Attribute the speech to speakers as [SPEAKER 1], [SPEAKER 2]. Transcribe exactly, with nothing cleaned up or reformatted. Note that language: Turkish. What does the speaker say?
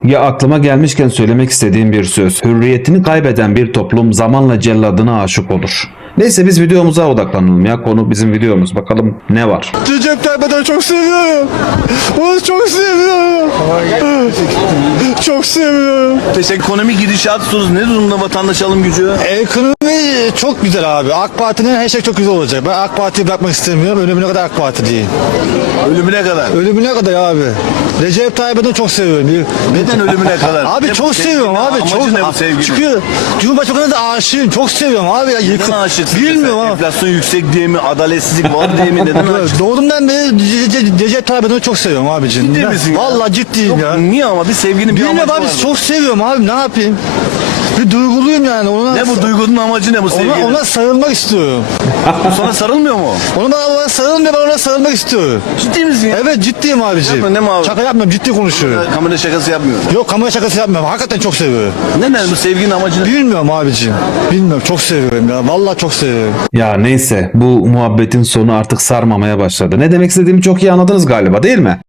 [SPEAKER 1] Ya aklıma gelmişken söylemek istediğim bir söz. Hürriyetini kaybeden bir toplum zamanla celladına aşık olur. Neyse biz videomuza odaklanalım ya. Konu bizim videomuz. Bakalım ne var?
[SPEAKER 2] Recep Tayyip Erdoğan'ı çok seviyorum. Onu çok seviyorum. Çok seviyorum.
[SPEAKER 3] Teşekkür. Ekonomi gidişat sorusu ne durumda vatandaş alım gücü?
[SPEAKER 2] Ekonomi çok güzel abi. AK Parti'nin her şey çok güzel olacak. Ben AK Parti'yi bırakmak istemiyorum. Ölümüne kadar AK Parti değil.
[SPEAKER 3] Ölümüne kadar.
[SPEAKER 2] Ölümüne kadar abi. Recep Tayyip Erdoğan'ı çok seviyorum.
[SPEAKER 3] Neden ölümüne kadar?
[SPEAKER 2] Abi
[SPEAKER 3] Ne bu
[SPEAKER 2] çok
[SPEAKER 3] sevgi?
[SPEAKER 2] seviyorum abi.
[SPEAKER 3] Amacı
[SPEAKER 2] Çok
[SPEAKER 3] ne bu sevginin?
[SPEAKER 2] Çünkü Cumhurbaşkanı'na da aşığım. Çok seviyorum abi. Ya, yıkı-
[SPEAKER 3] Neden aşıksın?
[SPEAKER 2] Bilmiyorum
[SPEAKER 3] Mesela?
[SPEAKER 2] ama.
[SPEAKER 3] Enflasyon yüksek diye mi? Adaletsizlik var diye mi? Neden aşıksın?
[SPEAKER 2] Doğduğumdan beri Recep- Recep Tayyip Erdoğan'ı çok seviyorum abicim.
[SPEAKER 3] Ciddi
[SPEAKER 2] Ya,
[SPEAKER 3] misin ya?
[SPEAKER 2] Vallahi ciddiyim
[SPEAKER 3] Yok,
[SPEAKER 2] ya.
[SPEAKER 3] niye ama bir sevginin bir
[SPEAKER 2] Bilmiyorum
[SPEAKER 3] amacı
[SPEAKER 2] abi
[SPEAKER 3] var mı?
[SPEAKER 2] çok seviyorum abi ne yapayım? Bir duyguluyum yani ona.
[SPEAKER 3] Ne bu duygunun amacı ne bu sevginin?
[SPEAKER 2] Ona, ona sarılmak istiyorum.
[SPEAKER 3] Sana sarılmıyor mu?
[SPEAKER 2] Ona bana, bana sarılmıyor ben ona sarılmak istiyorum.
[SPEAKER 3] Ciddi misin ya?
[SPEAKER 2] Evet ciddiyim abiciğim.
[SPEAKER 3] Yapma, ne mi abi?
[SPEAKER 2] Şaka yapmıyorum ciddi konuşuyorum.
[SPEAKER 3] Kamera şakası yapmıyor.
[SPEAKER 2] Yok kamera şakası yapmıyorum. Hakikaten çok seviyorum.
[SPEAKER 3] Neden bu sevginin amacı ne?
[SPEAKER 2] Bilmiyorum abiciğim. Bilmiyorum çok seviyorum ya. Vallahi çok seviyorum.
[SPEAKER 1] Ya neyse bu muhabbetin sonu artık sarmamaya başladı. Ne demek istediğimi çok iyi anladınız galiba değil mi?